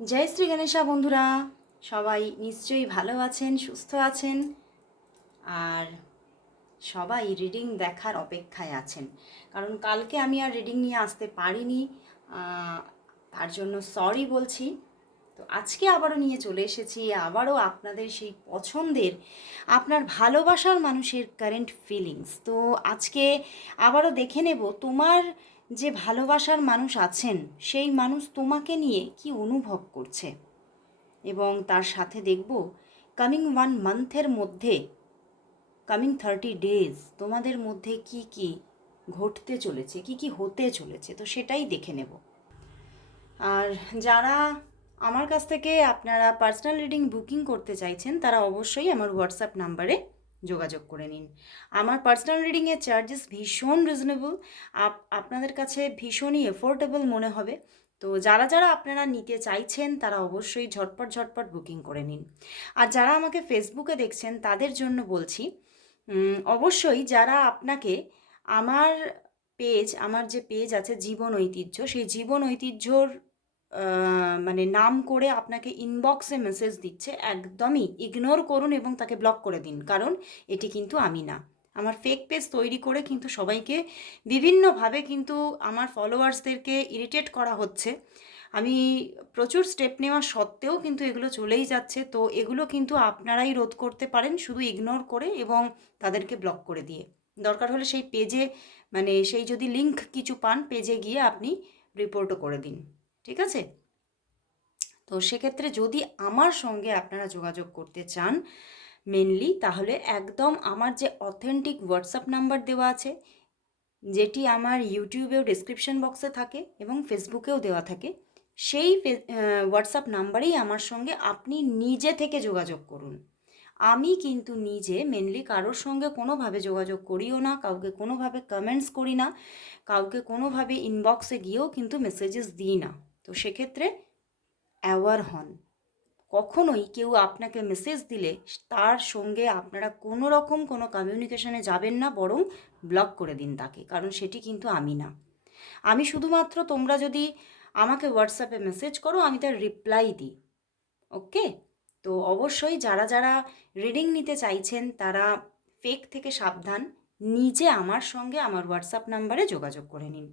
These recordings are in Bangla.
জয় শ্রী গণেশা বন্ধুরা, সবাই নিশ্চয়ই ভালো আছেন, সুস্থ আছেন আর সবাই রিডিং দেখার অপেক্ষায় আছেন। কারণ কালকে আমি আর রিডিং নিয়ে আসতে পারিনি, তার জন্য সরি বলছি। তো আজকে আবারও নিয়ে চলে এসেছি, আবারও আপনাদের সেই পছন্দের, আপনার ভালোবাসার মানুষের কারেন্ট ফিলিংস। তো আজকে আবারও দেখে নেব তোমার যে ভালোবাসার মানুষ আছেন সেই মানুষ তোমাকে নিয়ে কি অনুভব করছে, এবং তার সাথে দেখব কামিং 1 মান্থের মধ্যে, কামিং 30 ডেজ তোমাদের মধ্যে কি কি ঘটতে চলেছে, কি কি হতে চলেছে, তো সেটাই দেখে নেব। আর যারা আমার কাছ থেকে আপনারা পার্সোনাল রিডিং বুকিং করতে চাইছেন তারা অবশ্যই আমার হোয়াটসঅ্যাপ নাম্বারে যোগাযোগ করে নিন। আমার পার্সোনাল রিডিংয়ের চার্জেস ভীষণ রিজনেবল, আপনাদের কাছে ভীষণই এফোর্ডেবল মনে হবে। তো যারা যারা আপনারা নিতে চাইছেন তারা অবশ্যই ঝটপট ঝটপট বুকিং করে নিন। আর যারা আমাকে ফেসবুকে দেখছেন তাদের জন্য বলছি, অবশ্যই যারা আপনাকে আমার আমার যে পেজ আছে জীবন ঐতিহ্য, সেই জীবন ঐতিহ্যর মানে নাম করে আপনাকে ইনবক্সে মেসেজ দিচ্ছে, একদমই ইগনোর করুন এবং তাকে ব্লক করে দিন। কারণ এটি কিন্তু আমি না। আমার ফেক পেজ তৈরি করে কিন্তু সবাইকে বিভিন্নভাবে কিন্তু আমার ফলোয়ার্সদেরকে ইরিটেট করা হচ্ছে। আমি প্রচুর স্টেপ নেওয়া সত্ত্বেও কিন্তু এগুলো চলেই যাচ্ছে। তো এগুলো কিন্তু আপনারাই রোধ করতে পারেন শুধু ইগনোর করে এবং তাদেরকে ব্লক করে দিয়ে। দরকার হলে সেই পেজে, মানে সেই যদি লিঙ্ক কিছু পান পেজে গিয়ে আপনি রিপোর্টও করে দিন, ঠিক আছে? তো সেক্ষেত্রে যদি আমার সঙ্গে আপনারা যোগাযোগ করতে চান মেনলি, তাহলে একদম আমার যে অথেন্টিক হোয়াটসঅ্যাপ নাম্বার দেওয়া আছে, যেটি আমার ইউটিউবেও ডিসক্রিপশন বক্সে থাকে এবং ফেসবুকেও দেওয়া থাকে, সেই হোয়াটসঅ্যাপ নাম্বারেই আমার সঙ্গে আপনি নিজে থেকে যোগাযোগ করুন। আমি কিন্তু নিজে মেনলি কারোর সঙ্গে কোনোভাবে যোগাযোগ করিও না, কাউকে কোনোভাবে কমেন্টস করি না, কাউকে কোনোভাবে ইনবক্সে গিয়েও কিন্তু মেসেজেস দিই না। তো সেক্ষেত্রে অ্যাওয়ার হন। কখনোই কেউ আপনাকে মেসেজ দিলে তার সঙ্গে আপনারা কোনো রকম কোনো কমিউনিকেশনে যাবেন না, বরং ব্লক করে দিন তাকে। কারণ সেটি কিন্তু আমি না। আমি শুধুমাত্র তোমরা যদি আমাকে হোয়াটসঅ্যাপে মেসেজ করো আমি তার রিপ্লাই দিই। ওকে? তো অবশ্যই যারা যারা রিডিং নিতে চাইছেন তারা ফেক থেকে সাবধান, নিজে আমার সঙ্গে আমার হোয়াটসঅ্যাপ নাম্বারে যোগাযোগ করে নিন।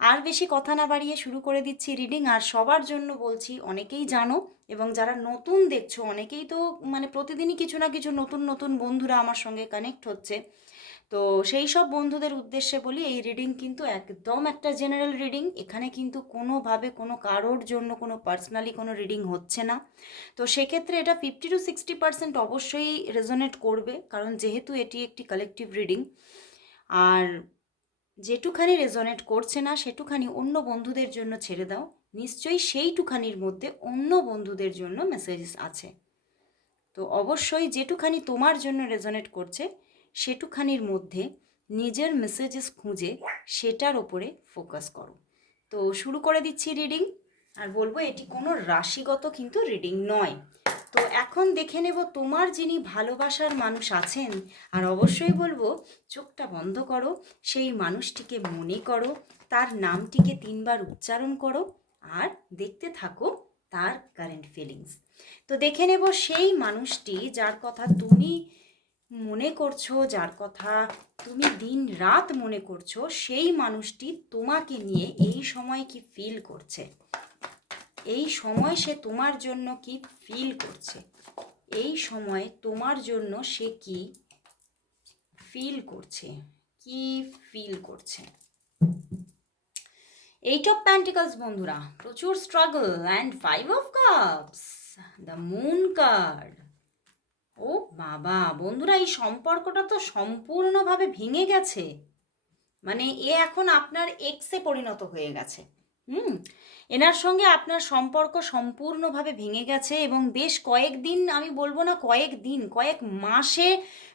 আর বেশি কথা না বাড়িয়ে শুরু করে দিচ্ছি রিডিং। আর সবার জন্য বলছি, অনেকেই জানো এবং যারা নতুন দেখছো অনেকেই তো মানে প্রতিদিনই কিছু না কিছু নতুন নতুন বন্ধুরা আমার সঙ্গে কানেক্ট হচ্ছে। তো সেই সব বন্ধুদের উদ্দেশ্যে বলি, এই রিডিং কিন্তু একদম একটা জেনারেল রিডিং। এখানে কিন্তু কোনোভাবে কোনো কারোর জন্য কোনো পার্সোনালি কোনো রিডিং হচ্ছে না। তো সেক্ষেত্রে এটা 50 to 60% অবশ্যই রেজোনেট করবে, কারণ যেহেতু এটি একটি কালেকটিভ রিডিং। আর যেটুখানি রেজোনেট করছে না সেটুখানি অন্য বন্ধুদের জন্য ছেড়ে দাও, নিশ্চয়ই সেইটুখানির মধ্যে অন্য বন্ধুদের জন্য মেসেজেস আছে। তো অবশ্যই যেটুখানি তোমার জন্য রেজোনেট করছে সেটুখানির মধ্যে নিজের মেসেজেস খুঁজে সেটার ওপরে ফোকাস করো। তো শুরু করে দিচ্ছি রিডিং। আর বলবো এটি কোনো রাশিগত কিন্তু রিডিং নয়। তো এখন দেখে নেব তোমার যিনি ভালোবাসার মানুষ আছেন, আর অবশ্যই বলবো চোখটা বন্ধ করো, সেই মানুষটিকে মনে করো, তার নামটিকে 3বার উচ্চারণ করো আর দেখতে থাকো তার কারেন্ট ফিলিংস। তো দেখে নেব সেই মানুষটি যার কথা তুমি মনে করছো, যার কথা তুমি দিন রাত মনে করছো, সেই মানুষটি তোমাকে নিয়ে এই সময় কি ফিল করছে, এই সময় সে তোমার জন্য কি ফিল করছে, এই সময় তোমার জন্য সে কি ফিল করছে, কি ফিল করছে। 8 of Pentacles বন্ধুরা, প্রচুর struggle and 5 of Cups, the moon card. ও বাবা বন্ধুরা, এই সম্পর্কটা তো সম্পূর্ণভাবে ভেঙে গেছে। মানে এ এখন আপনার এক্সে পরিণত হয়ে গেছে। এনার সঙ্গে আপনার সম্পর্ক সম্পূর্ণভাবে ভেঙে গেছে এবং বেশ কয়েকদিন, আমি বলবো না কয়েকদিন, কয়েক মাসে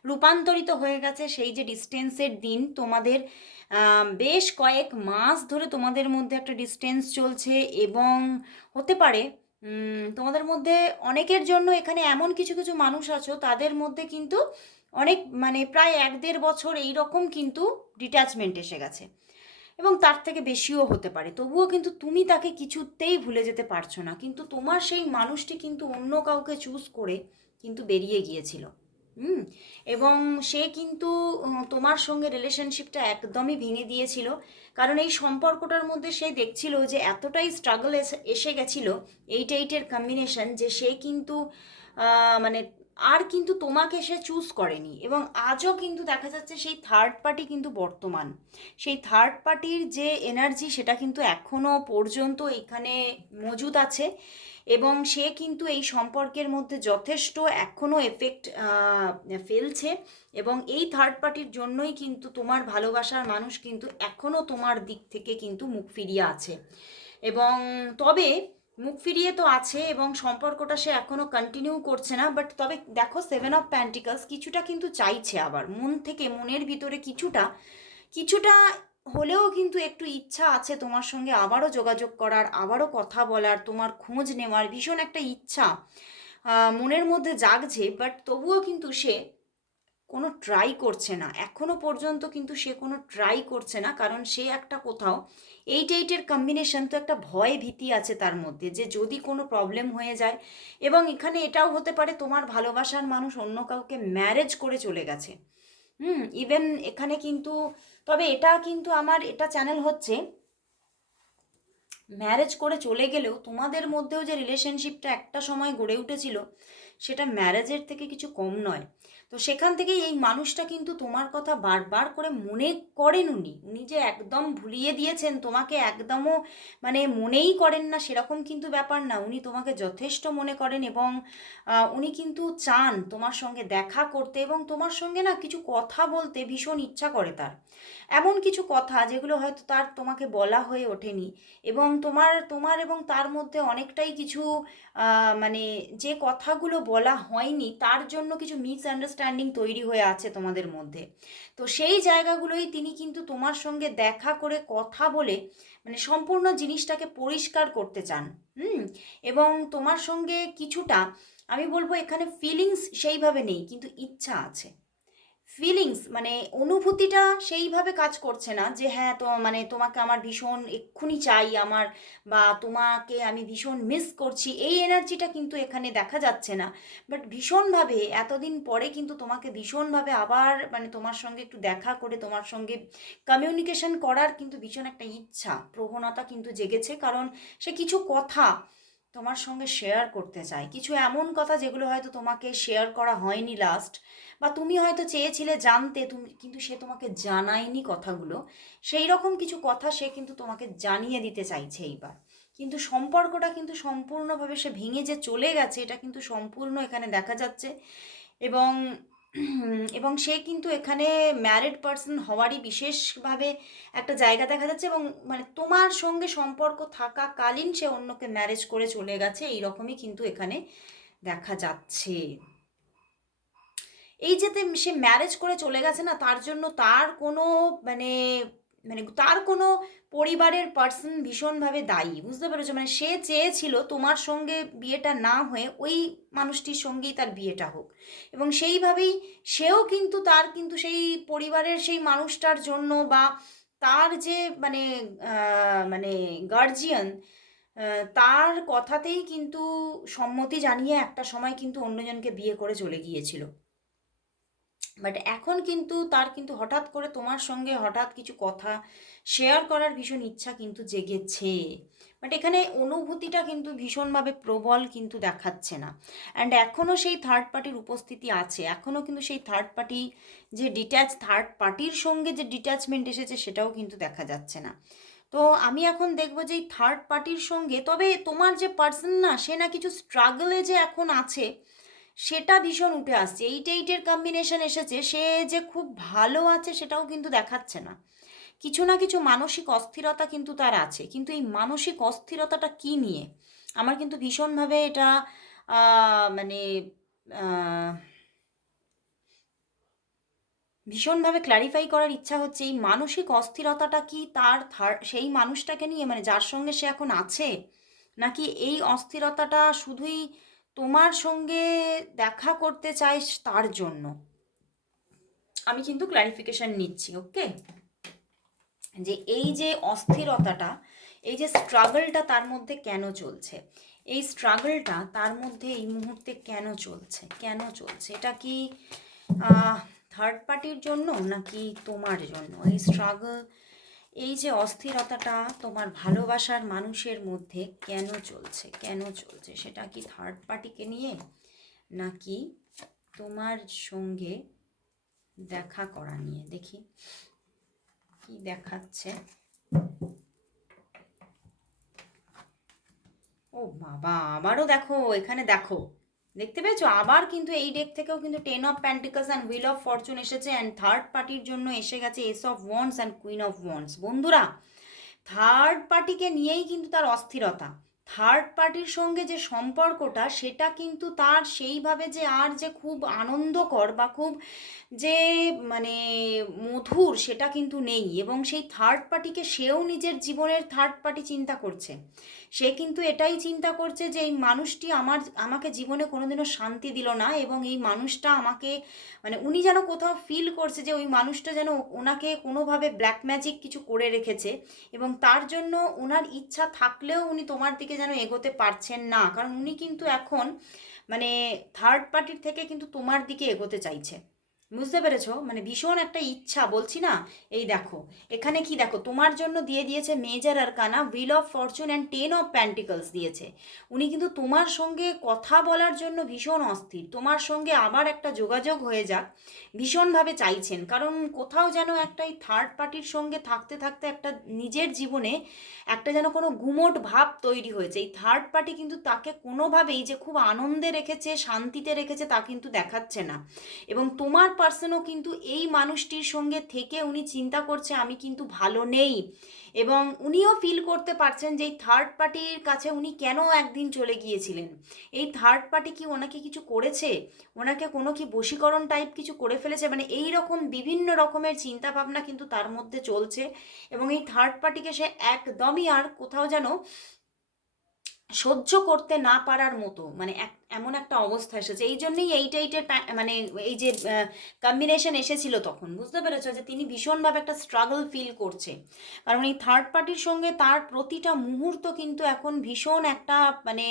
রূপান্তরিত হয়ে গেছে। সেই যে ডিস্টেন্সের দিন তোমাদের, বেশ কয়েক মাস ধরে তোমাদের মধ্যে একটা ডিস্টেন্স চলছে। এবং হতে পারে তোমাদের মধ্যে অনেকের জন্য এখানে এমন কিছু কিছু মানুষ আছো তাদের মধ্যে কিন্তু অনেক মানে প্রায় 1-1.5 বছর এই রকম কিন্তু ডিট্যাচমেন্ট এসে গেছে। এবং তার থেকে বেশিও হতে পারে, তবুও কিন্তু তুমি তাকে কিছুতেই ভুলে যেতে পারছো না। কিন্তু তোমার সেই মানুষটি কিন্তু অন্য কাউকে চুজ করে কিন্তু বেরিয়ে গিয়েছিল। হুম। এবং সে কিন্তু তোমার সঙ্গে রিলেশনশিপটা একদমই ভেঙে দিয়েছিল। কারণ এই সম্পর্কটার মধ্যে সে দেখছিল যে এতটাই স্ট্রাগল এসে গেছিল, 8-8-এর কম্বিনেশন, যে সে কিন্তু মানে আর কিন্তু তোমাকে সে চুজ করেনি। এবং আজও কিন্তু দেখা যাচ্ছে সেই থার্ড পার্টি কিন্তু বর্তমান, সেই থার্ড পার্টির যে এনার্জি সেটা কিন্তু এখনও পর্যন্ত এখানে মজুদ আছে। এবং সে কিন্তু এই সম্পর্কের মধ্যে যথেষ্ট এখনও এফেক্ট ফেলছে। এবং এই থার্ড পার্টির জন্যই কিন্তু তোমার ভালোবাসার মানুষ কিন্তু এখনও তোমার দিক থেকে কিন্তু মুখ ফিরিয়ে আছে। এবং তবে মুখ ফিরিয়ে তো আছে এবং সম্পর্কটা সে এখনও কন্টিনিউ করছে না, বাট তবে দেখো 7 অফ প্যান্টিকলস কিছুটা কিন্তু চাইছে, আবার মন থেকে, মনের ভিতরে কিছুটা কিছুটা হলেও কিন্তু একটু ইচ্ছা আছে তোমার সঙ্গে আবারও যোগাযোগ করার, আবারও কথা বলার, তোমার খোঁজ নেওয়ার ভীষণ একটা ইচ্ছা মনের মধ্যে জাগছে। বাট তবুও কিন্তু সে কোনো ট্রাই করছে না, এখনো পর্যন্ত কিন্তু সে কোনো ট্রাই করছে না। কারণ সে একটা কোথাও 8-8-এর কম্বিনেশন, তো একটা ভয় ভীতি আছে তার মধ্যে যে যদি কোনো প্রবলেম হয়ে যায়। এবং এখানে এটাও হতে পারে তোমার ভালোবাসার মানুষ অন্য কাউকে ম্যারেজ করে চলে গেছে। ইভেন এখানে কিন্তু, তবে এটা কিন্তু আমার এটা চ্যানেল হচ্ছে ম্যারেজ করে চলে গেলেও তোমাদের মধ্যেও যে রিলেশনশিপটা একটা সময় গড়ে উঠেছিল সেটা ম্যারেজের থেকে কিছু কম নয়। তো সেখান থেকেই এই মানুষটা কিন্তু তোমার কথা বারবার করে মনে করেন, উনি উনি যে একদম ভুলিয়ে দিয়েছেন তোমাকে, একদমও মানে মনেই করেন না সেরকম কিন্তু ব্যাপার না। উনি তোমাকে যথেষ্ট মনে করেন এবং উনি কিন্তু চান তোমার সঙ্গে দেখা করতে এবং তোমার সঙ্গে না কিছু কথা বলতে ভীষণ ইচ্ছা করে তার। এমন কিছু কথা যেগুলো হয়তো তার তোমাকে বলা হয়ে ওঠেনি। এবং তোমার তোমার এবং তার মধ্যে অনেকটাই কিছু মানে যে কথাগুলো বলা হয়নি তার জন্য কিছু মিসআন্ডারস্ট্যান্ডিং তৈরি হয়ে আছে তোমাদের মধ্যে। তো সেই জায়গাগুলোই তিনি কিন্তু তোমার সঙ্গে দেখা করে কথা বলে মানে সম্পূর্ণ জিনিসটাকে পরিষ্কার করতে চান। হুম। এবং তোমার সঙ্গে কিছুটা, আমি বলবো এখানে ফিলিংস সেইভাবে নেই কিন্তু ইচ্ছা আছে। ফিলিংস মানে অনুভূতিটা সেইভাবে কাজ করছে না যে হ্যাঁ তো মানে তোমাকে আমার ভীষণ এক্ষুনি চাই আমার, বা তোমাকে আমি ভীষণ মিস করছি, এই এনার্জিটা কিন্তু এখানে দেখা যাচ্ছে না। বাট ভীষণভাবে এতদিন পরে কিন্তু তোমাকে ভীষণভাবে আবার মানে তোমার সঙ্গে একটু দেখা করে তোমার সঙ্গে কমিউনিকেশন করার কিন্তু ভীষণ একটা ইচ্ছা প্রবণতা কিন্তু জেগেছে। কারণ সে কিছু কথা তোমার সঙ্গে শেয়ার করতে চায়, কিছু এমন কথা যেগুলো হয়তো তোমাকে শেয়ার করা হয়নি লাস্ট, বা তুমি হয়তো চেয়েছিলে জানতে, তুমি কিন্তু সে তোমাকে জানায়নি কথাগুলো। সেই রকম কিছু কথা সে কিন্তু তোমাকে জানিয়ে দিতে চাইছে এইবার। কিন্তু সম্পর্কটা কিন্তু সম্পূর্ণভাবে সে ভেঙে যে চলে গেছে এটা কিন্তু সম্পূর্ণ এখানে দেখা যাচ্ছে। এবং এবং সে কিন্তু এখানে ম্যারিড পার্সন হওয়ারই বিশেষভাবে একটা জায়গা দেখা যাচ্ছে। এবং মানে তোমার সঙ্গে সম্পর্ক থাকাকালীন সে অন্যকে ম্যারেজ করে চলে গেছে, এইরকমই কিন্তু এখানে দেখা যাচ্ছে। এই যে সে ম্যারেজ করে চলে গেছে না, তার জন্য তার কোনো মানে মানে তার কোনো পরিবারের পার্সন ভীষণভাবে দায়ী, বুঝতে পেরেছো? মানে সে চেয়েছিল তোমার সঙ্গে বিয়েটা না হয়ে ওই মানুষটির সঙ্গেই তার বিয়েটা হোক। এবং সেইভাবেই সেও কিন্তু তার কিন্তু সেই পরিবারের সেই মানুষটার জন্য, বা তার যে মানে মানে গার্জিয়ান, তার কথাতেই কিন্তু সম্মতি জানিয়ে একটা সময় কিন্তু অন্যজনকে বিয়ে করে চলে গিয়েছিল। বাট এখন কিন্তু তার কিন্তু হঠাৎ করে তোমার সঙ্গে হঠাৎ কিছু কথা শেয়ার করার ভীষণ ইচ্ছা কিন্তু জেগেছে। বাট এখানে অনুভূতিটা কিন্তু ভীষণভাবে প্রবল কিন্তু দেখাচ্ছে না। অ্যান্ড এখনও সেই থার্ড পার্টির উপস্থিতি আছে, এখনও কিন্তু সেই থার্ড পার্টি যে থার্ড পার্টির সঙ্গে যে ডিট্যাচমেন্ট এসেছে সেটাও কিন্তু দেখা যাচ্ছে না। তো আমি এখন দেখবো যে এই থার্ড পার্টির সঙ্গে, তবে তোমার যে পার্সন না সে না কিছু স্ট্রাগলে যে এখন আছে সেটা ভীষণ উঠে আসছে। 8-8-এর কম্বিনেশন এসেছে, সে যে খুব ভালো আছে সেটাও কিন্তু দেখাচ্ছে না। কিছু না কিছু মানসিক অস্থিরতা কিন্তু তার আছে, কিন্তু এই মানসিক অস্থিরতাটা কি নিয়ে আমার কিন্তু ভীষণভাবে এটা মানে আহ, ভীষণভাবে ক্ল্যারিফাই করার ইচ্ছা হচ্ছে এই মানসিক অস্থিরতাটা কি তার সেই মানুষটাকে নিয়ে, মানে যার সঙ্গে সে এখন আছে, নাকি এই অস্থিরতাটা শুধুই তোমার সঙ্গে দেখা করতে চাই তার জন্য। আমি কিন্তু ক্ল্যারিফিকেশন নিচ্ছি, ওকে? যে এই যে অস্থিরতাটা, এই যে স্ট্রাগলটা তার মধ্যে কেন চলছে, এই স্ট্রাগলটা তার মধ্যে এই মুহূর্তে কেন চলছে, এটা কি থার্ড পার্টির জন্য নাকি তোমার জন্য এই স্ট্রাগল, এই যে অস্থিরতাটা তোমার ভালোবাসার মানুষের মধ্যে কেন চলছে সেটা কি থার্ড পার্টিকে নিয়ে নাকি তোমার সঙ্গে দেখা করা নিয়ে? দেখি কি দেখাচ্ছে। ও বাবা, আবারও দেখো, এখানে দেখো, দেখতে পেয়েছো আবার কিন্তু এই ডেক থেকেও কিন্তু 10 of pentacles and wheel of Fortune এসেছে, অ্যান্ড থার্ড পার্টির জন্য এসে গেছে S of wands and queen of wands. বন্ধুরা, থার্ড পার্টিকে নিয়েই কিন্তু তার অস্থিরতা, থার্ড পার্টির সঙ্গে যে সম্পর্কটা সেটা কিন্তু তার সেইভাবে যে আর যে খুব আনন্দকর বা খুব যে মানে মধুর সেটা কিন্তু নেই। এবং সেই থার্ড পার্টিকে সেও নিজের জীবনের থার্ড পার্টি চিন্তা করছে, সে কিন্তু এটাই চিন্তা করছে যে এই মানুষটি আমাকে জীবনে কোনোদিনও শান্তি দিল না, এবং এই মানুষটা আমাকে মানে উনি যেন কোথাও ফিল করছে যে ওই মানুষটা যেন ওনাকে কোনোভাবে ব্ল্যাক ম্যাজিক কিছু করে রেখেছে, এবং তার জন্য ওনার ইচ্ছা থাকলেও উনি তোমার দিকে যেন এগোতে পারছেন না, কারণ উনি কিন্তু এখন মানে থার্ড পার্টির থেকে কিন্তু তোমার দিকে এগোতে চাইছে। বুঝতে পেরেছো? মানে ভীষণ একটা ইচ্ছা, বলছি না। এই দেখো, এখানে কি দেখো, তোমার জন্য দিয়ে দিয়েছে major arcana wheel of Fortune and 10 of pentacles দিয়েছে। উনি কিন্তু তোমার সঙ্গে কথা বলার জন্য ভীষণ অস্থির, তোমার সঙ্গে আবার একটা যোগাযোগ হয়ে যাক ভীষণভাবে চাইছেন, কারণ কোথাও যেন একটা এই থার্ড পার্টির সঙ্গে থাকতে থাকতে একটা নিজের জীবনে একটা যেন কোনো গুমোট ভাব তৈরি হয়েছে। এই থার্ড পার্টি কিন্তু তাকে কোনোভাবেই যে খুব আনন্দে রেখেছে, শান্তিতে রেখেছে তা কিন্তু দেখাচ্ছে না। এবং তোমার পার্সনও কিন্তু এই মানুষটির সঙ্গে থেকে উনি চিন্তা করছে আমি কিন্তু ভালো নেই, এবং উনিও ফিল করতে পারছেন যে এই থার্ড পার্টির কাছে উনি কেন একদিন চলে গিয়েছিলেন। এই থার্ড পার্টি কি ওনাকে কিছু করেছে, ওনাকে কোনো কি বশীকরণ টাইপ কিছু করে ফেলেছে, মানে এই রকম বিভিন্ন রকমের চিন্তা ভাবনা কিন্তু তার মধ্যে চলছে। এবং এই থার্ড পার্টিকে সে একদমই আর কোথাও যেন সহ্য করতে না পারার মতো মানে এমন একটা অবস্থা এসেছে। এই জন্যই এইটের মানে এই যে কম্বিনেশন এসেছিল তখন বুঝতে পেরেছো যে তিনি ভীষণভাবে একটা স্ট্রাগল ফিল করছে, কারণ এই থার্ড পার্টির সঙ্গে তার প্রতিটা মুহূর্ত কিন্তু এখন ভীষণ একটা মানে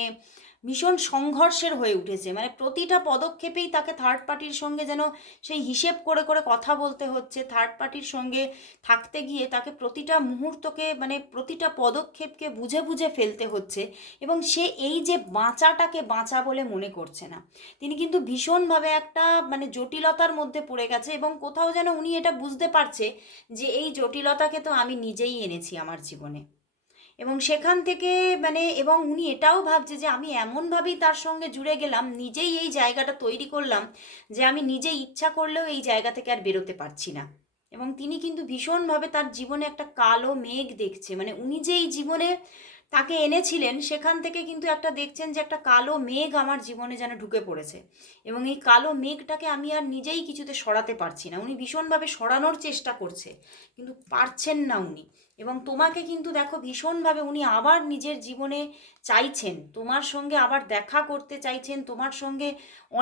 ভীষণ সংঘর্ষের হয়ে উঠেছে, মানে প্রতিটা পদক্ষেপেই তাকে থার্ড পার্টির সঙ্গে যেন সেই হিসেব করে করে কথা বলতে হচ্ছে, থার্ড পার্টির সঙ্গে থাকতে গিয়ে তাকে প্রতিটা মুহূর্তকে মানে প্রতিটা পদক্ষেপকে বুঝে বুঝে ফেলতে হচ্ছে। এবং সে এই যে বাঁচাটাকে বাঁচা বলে মনে করছে না, তিনি কিন্তু ভীষণভাবে একটা মানে জটিলতার মধ্যে পড়ে গেছে, এবং কোথাও যেন উনি এটা বুঝতে পারছে যে এই জটিলতাকে তো আমি নিজেই এনেছি আমার জীবনে। এবং সেখান থেকে মানে এবং উনি এটাও ভাবছে যে আমি এমনভাবেই তার সঙ্গে জুড়ে গেলাম, নিজেই এই জায়গাটা তৈরি করলাম যে আমি নিজেই ইচ্ছা করলেও এই জায়গা থেকে আর বেরোতে পারছি না। এবং তিনি কিন্তু ভীষণভাবে তার জীবনে একটা কালো মেঘ দেখছে, মানে উনি যে এই জীবনে তাকে এনেছিলেন সেখান থেকে কিন্তু একটা দেখছেন যে একটা কালো মেঘ আমার জীবনে যেন ঢুকে পড়েছে, এবং এই কালো মেঘটাকে আমি আর নিজেই কিছুতে সরাতে পারছি না। উনি ভীষণভাবে সরানোর চেষ্টা করছে কিন্তু পারছেন না উনি। এবং তোমাকে কিন্তু দেখো ভীষণভাবে উনি আবার নিজের জীবনে চাইছেন, তোমার সঙ্গে আবার দেখা করতে চাইছেন, তোমার সঙ্গে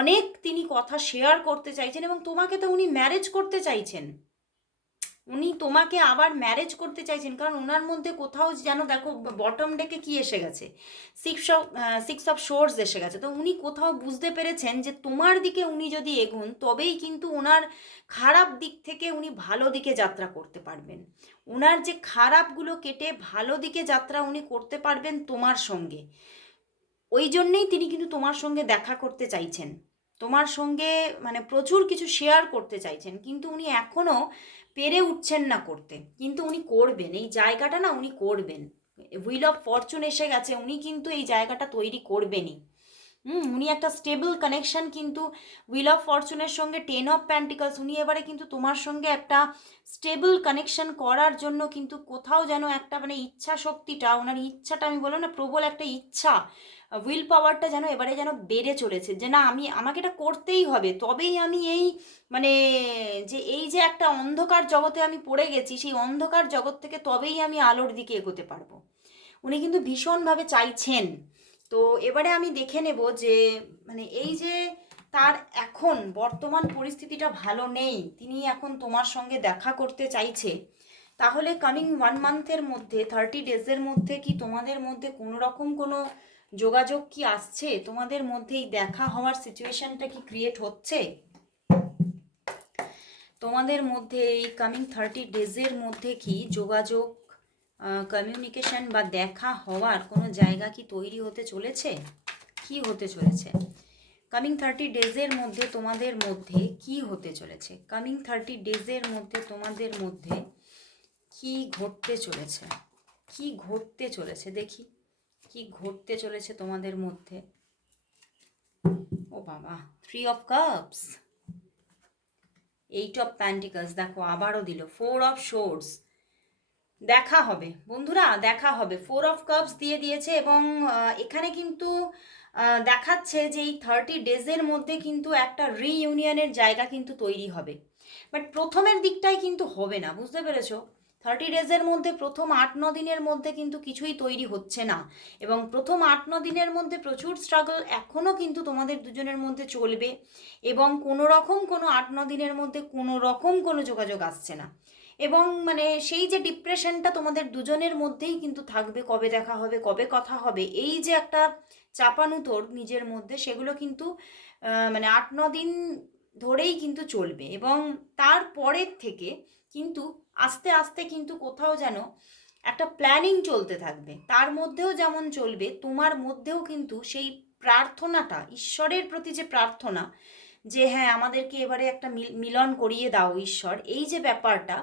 অনেক তিনি কথা শেয়ার করতে চাইছেন, এবং তোমাকে তো উনি ম্যারেজ করতে চাইছেন, উনি তোমাকে আবার ম্যারেজ করতে চাইছেন, কারণ ওনার মধ্যে কোথাও যেন দেখো বটম ডেকে কি এসে গেছে, সিক্স অফ শোর্স এসে গেছে। তো উনি কোথাও বুঝতে পেরেছেন যে তোমার দিকে উনি যদি এগোন তবেই কিন্তু ওনার খারাপ দিক থেকে উনি ভালো দিকে যাত্রা করতে পারবেন, ওনার যে খারাপগুলো কেটে ভালো দিকে যাত্রা উনি করতে পারবেন তোমার সঙ্গে। ওই জন্যেই তিনি কিন্তু তোমার সঙ্গে দেখা করতে চাইছেন, তোমার সঙ্গে মানে প্রচুর কিছু শেয়ার করতে চাইছেন, কিন্তু উনি এখনও পেরে উঠছেন না করতে, কিন্তু উনি করবেন এই জায়গাটা, না উনি করবেন। হুইল অফ ফরচুন এসে গেছে, উনি কিন্তু এই জায়গাটা তৈরি করবেনই। উনি একটা স্টেবল কানেকশন কিন্তু হুইল অফ ফরচুনের সঙ্গে 10 অফ পেন্টিকলস, উনি এবারে কিন্তু তোমার সঙ্গে একটা স্টেবল কানেকশন করার জন্য কিন্তু কোথাও যেন একটা মানে ইচ্ছা শক্তিটা, ওনার ইচ্ছাটা আমি বললাম না প্রবল একটা ইচ্ছা, উইল পাওয়ারটা যেন এবারে যেন বেড়ে চলেছে, যে না আমাকে এটা করতেই হবে, তবেই আমি এই মানে যে এই যে একটা অন্ধকার জগতে আমি পড়ে গেছি সেই অন্ধকার জগৎ থেকে তবেই আমি আলোর দিকে এগোতে পারবো। উনি কিন্তু ভীষণভাবে চাইছেন। তো এবারে আমি দেখে নেব যে মানে এই যে তার এখন বর্তমান পরিস্থিতিটা ভালো নেই, তিনি এখন তোমার সঙ্গে দেখা করতে চাইছে, তাহলে কামিং 1 মান্থের মধ্যে 30 ডেজের মধ্যে কি তোমাদের মধ্যে কোনো রকম কোনো যোগাযোগ কি আসছে? তোমাদের মধ্যে এই দেখা হওয়ার সিচুয়েশনটা কি ক্রিয়েট হচ্ছে? তোমাদের মধ্যে এই কামিং 30 ডেজের মধ্যে কি যোগাযোগ, কমিউনিকেশন বা দেখা হওয়ার কোনো জায়গা কি তৈরি হতে চলেছে? কি হতে চলেছে কামিং 30 ডেজের মধ্যে? তোমাদের মধ্যে কি হতে চলেছে কামিং 30 ডেজের মধ্যে? তোমাদের মধ্যে কি ঘটতে চলেছে? কি ঘটতে চলেছে দেখি, কি ঘটতে চলেছে তোমাদের মধ্যে? ও বাবা, 3 অফ কাপস, 8 অফ প্যান্টিকলস, দেখো আবারও দিল 4 অফ শোর্স। দেখা হবে বন্ধুরা, দেখা হবে। 4 অফ কাপস দিয়ে দিয়েছে এবং এখানে কিন্তু দেখাচ্ছে যে এই 30 ডেজের মধ্যে কিন্তু একটা রিইউনিয়নের জায়গা কিন্তু তৈরি হবে। বাট প্রথমের দিকটাই কিন্তু হবে না, বুঝতে পেরেছো? 30 ডেজের মধ্যে প্রথম 8-9 দিনের মধ্যে কিন্তু কিছুই তৈরি হচ্ছে না, এবং প্রথম 8-9 দিনের মধ্যে প্রচুর স্ট্রাগল এখনও কিন্তু তোমাদের দুজনের মধ্যে চলবে, এবং কোনো রকম কোনো 8-9 দিনের মধ্যে কোনো রকম কোনো যোগাযোগ আসছে না, এবং মানে সেই যে ডিপ্রেশনটা তোমাদের দুজনের মধ্যেই কিন্তু থাকবে, কবে দেখা হবে, কবে কথা হবে, এই যে একটা চাপানুতোর নিজের মধ্যে, সেগুলো কিন্তু মানে 8-9 দিন ধরেই কিন্তু চলবে, এবং তারপরের থেকে কিন্তু আস্তে আস্তে কিন্তু কোথাও যেন একটা প্ল্যানিং চলতে থাকবে, তার মধ্যেও যেমন চলবে তোমার মধ্যেও কিন্তু সেই প্রার্থনাটা, ঈশ্বরের প্রতি যে প্রার্থনা, যে হ্যাঁ আমাদেরকে এবারে একটা মিলন করিয়ে দাও ঈশ্বর, এই যে ব্যাপারটা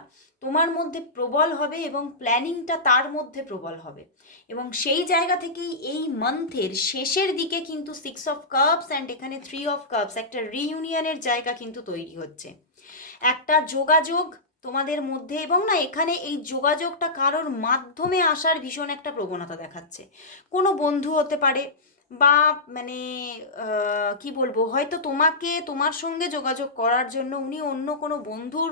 তোমার মধ্যে প্রবল হবে, এবং প্ল্যানিংটা তার মধ্যে প্রবল হবে, এবং সেই জায়গা থেকেই এই মান্থের শেষের দিকে কিন্তু 6 অফ কাপস অ্যান্ড এখানে 3 অফ কাপস একটা রিইউনিয়নের জায়গা কিন্তু তৈরি হচ্ছে, একটা যোগাযোগ তোমাদের মধ্যে, এবং না এখানে এই যোগাযোগটা কারোর মাধ্যমে আসার ভীষণ একটা প্রবণতা দেখাচ্ছে। কোনো বন্ধু হতে পারে, বা মানে কি বলবো, হয়তো তোমাকে তোমার সঙ্গে যোগাযোগ করার জন্য উনি অন্য কোনো বন্ধুর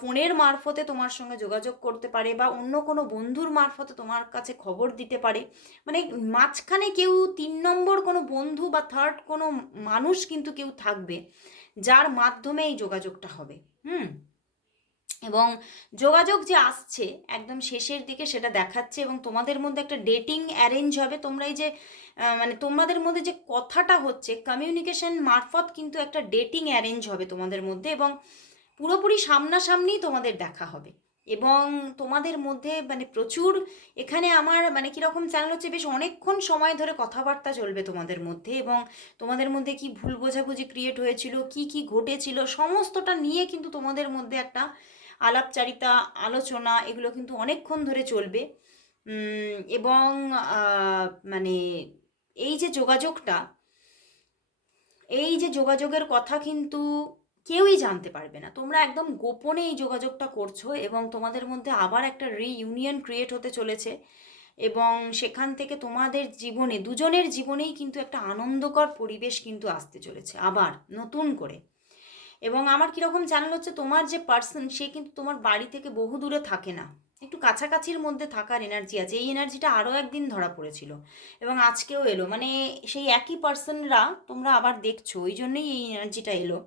ফোনের মারফতে তোমার সঙ্গে যোগাযোগ করতে পারে, বা অন্য কোনো বন্ধুর মারফতে তোমার কাছে খবর দিতে পারে, মানে মাঝখানে কেউ 3 নম্বর কোনো বন্ধু বা থার্ড কোনো মানুষ কিন্তু কেউ থাকবে, যার মাধ্যমে এই যোগাযোগটা হবে। এবং যোগাযোগ যে আসছে একদম শেষের দিকে সেটা দেখাচ্ছে, এবং তোমাদের মধ্যে একটা ডেটিং অ্যারেঞ্জ হবে। তোমরা এই যে মানে তোমাদের মধ্যে যে কথাটা হচ্ছে কমিউনিকেশন মারফত কিন্তু একটা ডেটিং অ্যারেঞ্জ হবে তোমাদের মধ্যে, এবং পুরোপুরি সামনাসামনি তোমাদের দেখা হবে, এবং তোমাদের মধ্যে মানে প্রচুর এখানে আমার মানে কীরকম চ্যানেল হচ্ছে, বেশ অনেকক্ষণ সময় ধরে কথাবার্তা চলবে তোমাদের মধ্যে, এবং তোমাদের মধ্যে কি ভুল বোঝাবুঝি ক্রিয়েট হয়েছিল, কি কি ঘটেছিল, সমস্তটা নিয়ে কিন্তু তোমাদের মধ্যে একটা আলাপচারিতা, আলোচনা, এগুলো কিন্তু অনেকক্ষণ ধরে চলবে। এবং মানে এই যে যোগাযোগটা, এই যে যোগাযোগের কথা কিন্তু কেউই জানতে পারবে না, তোমরা একদম গোপনে এই যোগাযোগটা করছো, এবং তোমাদের মধ্যে আবার একটা রিইউনিয়ন ক্রিয়েট হতে চলেছে, এবং সেখান থেকে তোমাদের জীবনে, দুজনের জীবনেই কিন্তু একটা আনন্দকর পরিবেশ কিন্তু আসতে চলেছে আবার নতুন করে। এবং আমার কীরকম চ্যানেল হচ্ছে, তোমার যে পার্সন সে কিন্তু তোমার বাড়ি থেকে বহু দূরে থাকে না, একটু কাছাকাছির মধ্যে থাকার এনার্জি আছে, এই এনার্জিটা আরও একদিন ধরা পড়েছিল এবং আজকেও এলো, মানে সেই একই পার্সনরা তোমরা আবার দেখছো, ওই জন্যই এই এনার্জিটা এলো,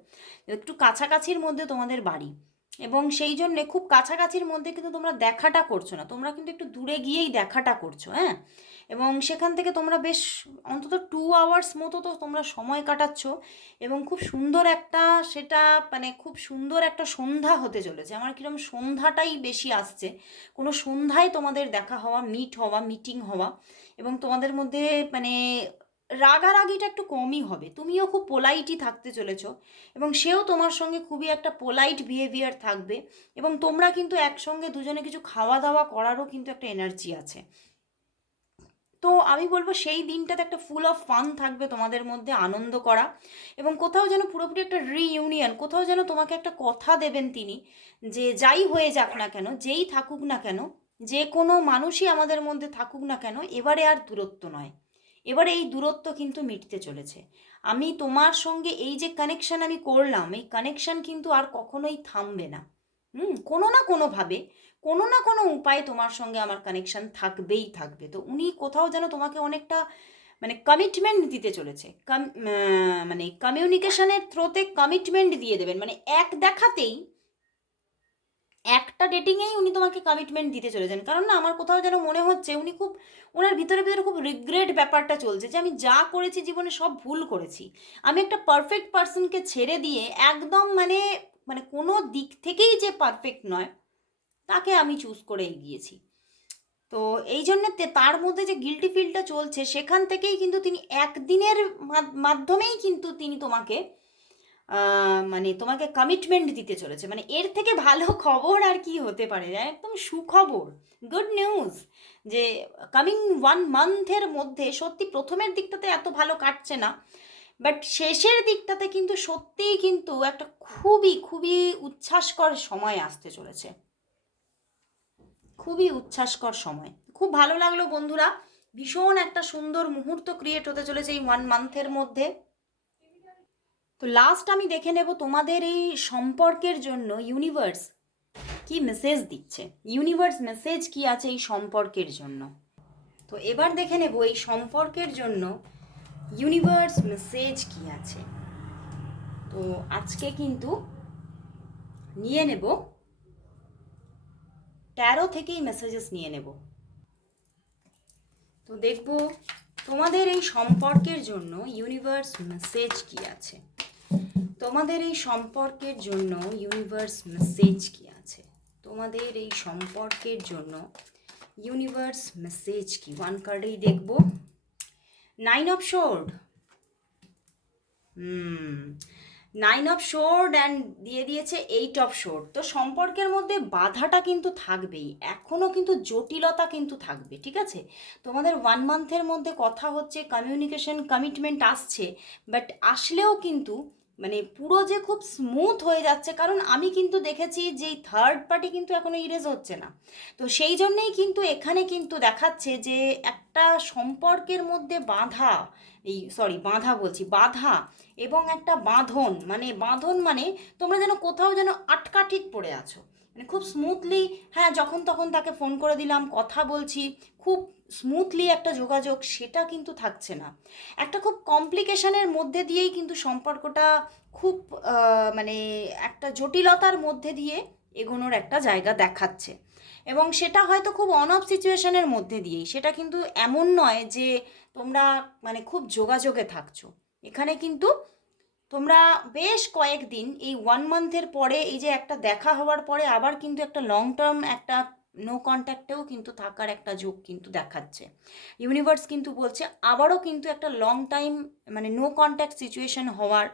একটু কাছাকাছির মধ্যে তোমাদের বাড়ি, এবং সেই জন্যে খুব কাছাকাছির মধ্যে কিন্তু তোমরা দেখাটা করছো না, তোমরা কিন্তু একটু দূরে গিয়েই দেখাটা করছো, হ্যাঁ, এবং সেখান থেকে তোমরা বেশ অন্তত 2 আওয়ার্স মতো তো তোমরা সময় কাটাচ্ছ, এবং খুব সুন্দর একটা সেটা মানে খুব সুন্দর একটা সন্ধ্যা হতে চলেছে। আমার কিরকম সন্ধ্যাটাই বেশি আসছে, কোনো সন্ধ্যায় তোমাদের দেখা হওয়া, মিট হওয়া, মিটিং হওয়া, এবং তোমাদের মধ্যে মানে রাগারাগিটা একটু কমই হবে, তুমিও খুব পোলাইটই থাকতে চলেছো, এবং সেও তোমার সঙ্গে খুবই একটা পোলাইট বিহেভিয়ার থাকবে, এবং তোমরা কিন্তু একসঙ্গে দুজনে কিছু খাওয়া দাওয়া করারও কিন্তু একটা এনার্জি আছে। তো আমি বলবো সেই দিনটাতে একটা ফুল অফ ফান থাকবে তোমাদের মধ্যে, আনন্দ করা, এবং কোথাও যেন পুরোপুরি একটা রিইউনিয়ন, কোথাও যেন তোমাকে একটা কথা দেবেন তিনি, যে যাই হয়ে যাক না কেন, যেই থাকুক না কেন, যে কোনো মানুষই আমাদের মধ্যে থাকুক না কেন, এবারে আর দূরত্ব নয়, এবারে এই দূরত্ব কিন্তু মিটতে চলেছে। আমি তোমার সঙ্গে এই যে কানেকশন আমি করলাম, এই কানেকশন কিন্তু আর কখনোই থামবে না। কোনো না কোনোভাবে, কোনো না কোনো উপায়ে তোমার সঙ্গে আমার কানেকশন থাকবেই থাকবে। তো উনি কোথাও যেন তোমাকে অনেকটা মানে কমিটমেন্ট দিতে চলেছে, মানে কমিউনিকেশনের থ্রোতে কমিটমেন্ট দিয়ে দেবেন, মানে এক দেখাতেই একটা ডেটিংয়েই উনি তোমাকে কমিটমেন্ট দিতে চলেছেন। কারণ না আমার কোথাও যেন মনে হচ্ছে উনি খুব, ওনার ভিতরে ভিতরে খুব রিগ্রেট ব্যাপারটা চলছে যে আমি যা করেছি জীবনে সব ভুল করেছি, আমি একটা পারফেক্ট পার্সনকে ছেড়ে দিয়ে একদম মানে মানে কোনো দিক থেকেই যে পারফেক্ট নয় তাকে আমি চুজ করে এগিয়েছি। তো এই জন্য তার মধ্যে যে গিল্টি ফিলটা চলছে সেখান থেকেই কিন্তু তিনি একদিনের মাধ্যমেই কিন্তু তিনি তোমাকে মানে তোমাকে কমিটমেন্ট দিতে চলেছে। মানে এর থেকে ভালো খবর আর কি হতে পারে, একদম সুখবর, গুড নিউজ, যে কামিং 1 মান্থের মধ্যে সত্যি প্রথমের দিকটাতে এত ভালো কাটছে না, বাট শেষের দিকটাতে কিন্তু সত্যিই কিন্তু একটা খুবই খুবই উচ্ছ্বাসকর সময় আসতে চলেছে, খুবই উচ্ছ্বাসকর সময়। খুব ভালো লাগলো বন্ধুরা, ভীষণ একটা সুন্দর মুহূর্ত ক্রিয়েট হতে চলেছে এই 1 মান্থের মধ্যে। তো লাস্ট আমি দেখে নেব তোমাদের এই সম্পর্কের জন্য ইউনিভার্স কি মেসেজ দিচ্ছে, ইউনিভার্স মেসেজ কি আছে এই সম্পর্কের জন্য। তো এবার দেখে নেব এই সম্পর্কের জন্য ইউনিভার্স মেসেজ কি আছে। তো আজকে কিন্তু নিয়ে নেব 13 থেকেই মেসেজেস নিয়ে নেব। তো দেখব তোমাদের এই সম্পর্কের জন্য ইউনিভার্স মেসেজ কি আছে, তোমাদের এই সম্পর্কের জন্য ইউনিভার্স মেসেজ কি আছে, তোমাদের এই সম্পর্কের জন্য ইউনিভার্স মেসেজ কি। 1 কার্ডেই দেখব 9 of sword, 9 of sword and দিয়ে দিয়েছে 8 অফ সোর্ড। তো সম্পর্কের মধ্যে বাধাটা কিন্তু থাকবেই, এখনও কিন্তু জটিলতা কিন্তু থাকবে, ঠিক আছে। তোমাদের 1 মান্থের মধ্যে কথা হচ্ছে, কমিউনিকেশন কমিটমেন্ট আসছে, বাট আসলেও কিন্তু মানে পুরো যে খুব স্মুথ হয়ে যাচ্ছে, কারণ আমি কিন্তু দেখেছি যে থার্ড পার্টি কিন্তু এখনো ইরেজ হচ্ছে না। তো সেই জন্যেই কিন্তু এখানে কিন্তু দেখাচ্ছে যে একটা সম্পর্কের মধ্যে বাধা, এই সরি বাধা বলছি, বাধা এবং একটা বাঁধন, মানে বাঁধন মানে তোমরা যেন কোথাও যেন আটকা ঠিক পড়ে আছো, মানে খুব স্মুথলি, হ্যাঁ যখন তখন তাকে ফোন করে দিলাম, কথা বলছি, খুব স্মুথলি একটা যোগাযোগ, সেটা কিন্তু থাকছে না। একটা খুব কমপ্লিকেশনের মধ্যে দিয়েই কিন্তু সম্পর্কটা খুব মানে একটা জটিলতার মধ্যে দিয়ে এগোনোর একটা জায়গা দেখাচ্ছে। এবং সেটা হয়তো খুব অন অফ সিচুয়েশনের মধ্যে দিয়েই, সেটা কিন্তু এমন নয় যে তোমরা মানে খুব যোগাযোগে থাকছো। এখানে কিন্তু তোমরা বেশ কয়েকদিন এই 1 মান্থের পরে এই যে একটা দেখা হওয়ার পরে আবার কিন্তু একটা লং টার্ম একটা নো কন্ট্যাক্টেও কিন্তু থাকার একটা যোগ কিন্তু দেখাচ্ছে। ইউনিভার্স কিন্তু বলছে আবারও কিন্তু একটা লং টাইম মানে নো কন্ট্যাক্ট সিচুয়েশন হওয়ার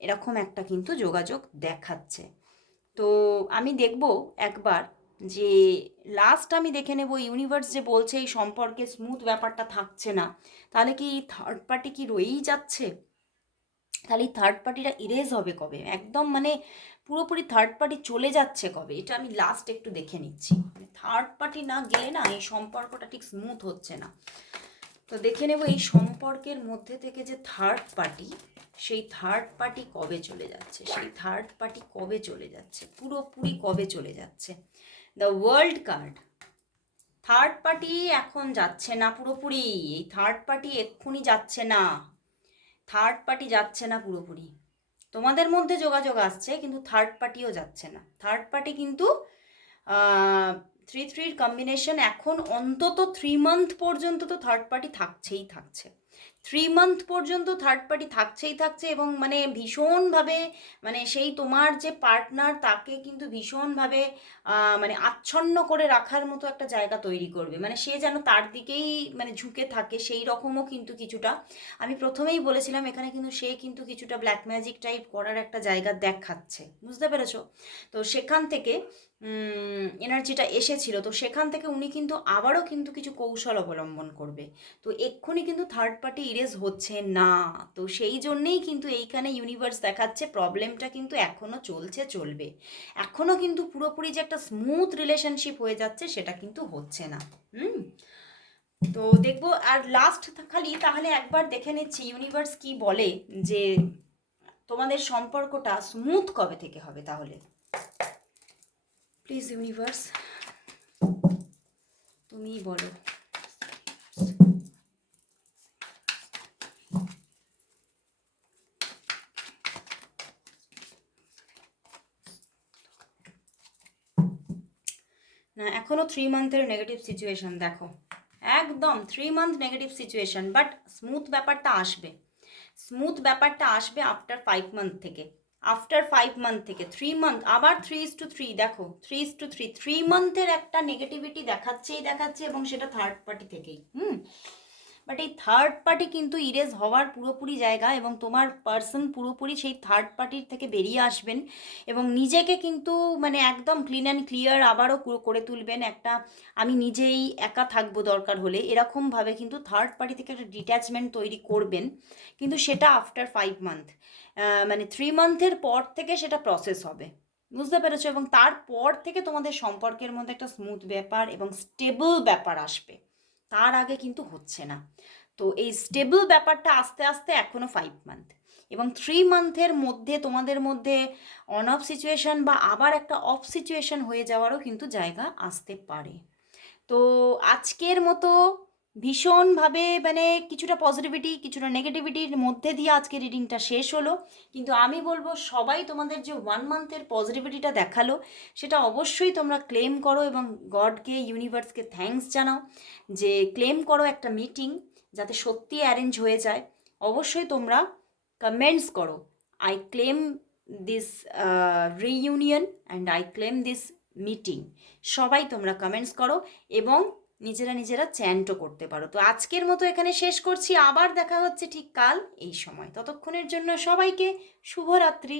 এরকম একটা কিন্তু যোগাযোগ দেখাচ্ছে। তো আমি দেখব একবার যে লাস্ট আমি দেখে নেব ইউনিভার্স যে বলছে এই সম্পর্কে স্মুথ ব্যাপারটা থাকছে না, তাহলে কি থার্ড পার্টি কি রয়েই যাচ্ছে, তাহলে এই থার্ড পার্টিটা ইরেজ হবে কবে, একদম মানে পুরোপুরি থার্ড পার্টি চলে যাচ্ছে কবে, এটা আমি লাস্ট একটু দেখে নিচ্ছি। থার্ড পার্টি না গেলে না এই সম্পর্কটা ঠিক স্মুথ হচ্ছে না। তো দেখে নেব এই সম্পর্কের মধ্যে থেকে যে থার্ড পার্টি, সেই থার্ড পার্টি কবে চলে যাচ্ছে, সেই থার্ড পার্টি কবে চলে যাচ্ছে, পুরোপুরি কবে চলে যাচ্ছে। The world card, third party এখন যাচ্ছে না পুরোপুরি, এই থার্ড পার্টি এক্ষুনি যাচ্ছে না, থার্ড পার্টি যাচ্ছে না পুরোপুরি। তোমাদের মধ্যে যোগাযোগ আসছে কিন্তু থার্ড পার্টিও যাচ্ছে না, থার্ড পার্টি কিন্তু 3-3 কম্বিনেশন এখন অন্তত 3 মান্থ পর্যন্ত তো থার্ড পার্টি থাকছেই থাকছে, 3 মান্থ পর্যন্ত থার্ড পার্টি থাকছেই থাকছে। এবং মানে ভীষণভাবে মানে সেই তোমার যে পার্টনার তাকে কিন্তু ভীষণভাবে মানে আচ্ছন্ন করে রাখার মতো একটা জায়গা তৈরি করবে, মানে সে যেন তার দিকেই মানে ঝুঁকে থাকে, সেই রকমও কিন্তু কিছুটা আমি প্রথমেই বলেছিলাম এখানে কিন্তু সে কিন্তু কিছুটা ব্ল্যাক ম্যাজিক টাইপ করার একটা জায়গা দেখাচ্ছে, বুঝতে পেরেছো। তো সেখান থেকে এনার্জিটা এসেছিল, তো সেখান থেকে উনি কিন্তু আবারও কিন্তু কিছু কৌশল অবলম্বন করবে। তো এক্ষুনি কিন্তু থার্ড পার্টি ইরেজ হচ্ছে না, তো সেই জন্যেই কিন্তু এইখানে ইউনিভার্স দেখাচ্ছে প্রবলেমটা কিন্তু এখনও চলছে, চলবে, এখনও কিন্তু পুরোপুরি যে একটা স্মুথ রিলেশনশিপ হয়ে যাচ্ছে সেটা কিন্তু হচ্ছে না। তো দেখবো। আর লাস্ট খালি তাহলে একবার দেখে নিচ্ছি ইউনিভার্স কি বলে যে তোমাদের সম্পর্কটা স্মুথ কবে থেকে হবে। তাহলে প্লিজ ইউনিভার্স তুমিই বলো। না, এখনও 3 মান্থের নেগেটিভ সিচুয়েশন দেখো, একদম 3 month negative situation, but smooth ব্যাপারটা আসবে। স্মুথ ব্যাপারটা আসবে আফটার 5 মান্থ থেকে। আফটার 5 মান্থ থেকে 3 মান্থ, আবার 3:3, দেখো 3:3, 3 মান্থের একটা নেগেটিভিটি দেখাচ্ছে, এবং সেটা থার্ড পার্টি থেকেই। বাট এই থার্ড পার্টি কিন্তু ইরেজ হওয়ার পুরোপুরি জায়গা, এবং তোমার পার্সন পুরোপুরি সেই থার্ড পার্টির থেকে বেরিয়ে আসবেন, এবং নিজেকে কিন্তু মানে একদম ক্লিন অ্যান্ড ক্লিয়ার আবারও করে তুলবেন। একটা আমি নিজেই একা থাকবো দরকার হলে, এরকমভাবে কিন্তু থার্ড পার্টি থেকে একটা ডিট্যাচমেন্ট তৈরি করবেন। কিন্তু সেটা আফটার 5 মান্থ, মানে 3 মান্থের পর থেকে সেটা প্রসেস হবে, বুঝতে পেরেছো? এবং তারপর থেকে তোমাদের সম্পর্কের মধ্যে একটা স্মুথ ব্যাপার এবং স্টেবল ব্যাপার আসবে, তার আগে কিন্তু হচ্ছে না। তো এই স্টেবল ব্যাপারটা আস্তে আস্তে এখনও 5 মান্থ, এবং 3 মান্থের মধ্যে তোমাদের মধ্যে অন অফ সিচুয়েশন বা আবার একটা অফ সিচুয়েশন হয়ে যাওয়ারও কিন্তু জায়গা আসতে পারে। তো আজকের মতো ভীষণভাবে মানে কিছুটা পজিটিভিটি কিছুটা নেগেটিভিটির মধ্যে দিয়ে আজকে রিডিংটা শেষ হলো। কিন্তু আমি বলবো সবাই তোমাদের যে 1 মান্থের পজিটিভিটিটা দেখালো সেটা অবশ্যই তোমরা ক্লেম করো, এবং গডকে ইউনিভার্সকে থ্যাঙ্কস জানাও যে ক্লেম করো একটা মিটিং যাতে সত্যি অ্যারেঞ্জ হয়ে যায়। অবশ্যই তোমরা কমেন্টস করো, I claim this reunion and I claim this meeting. সবাই তোমরা কমেন্টস করো এবং নিজেরা চ্যান্টও করতে পারো। তো আজকের মতো এখানে শেষ করছি, আবার দেখা হচ্ছে ঠিক কাল এই সময়। ততক্ষণের জন্য সবাইকে শুভরাত্রি।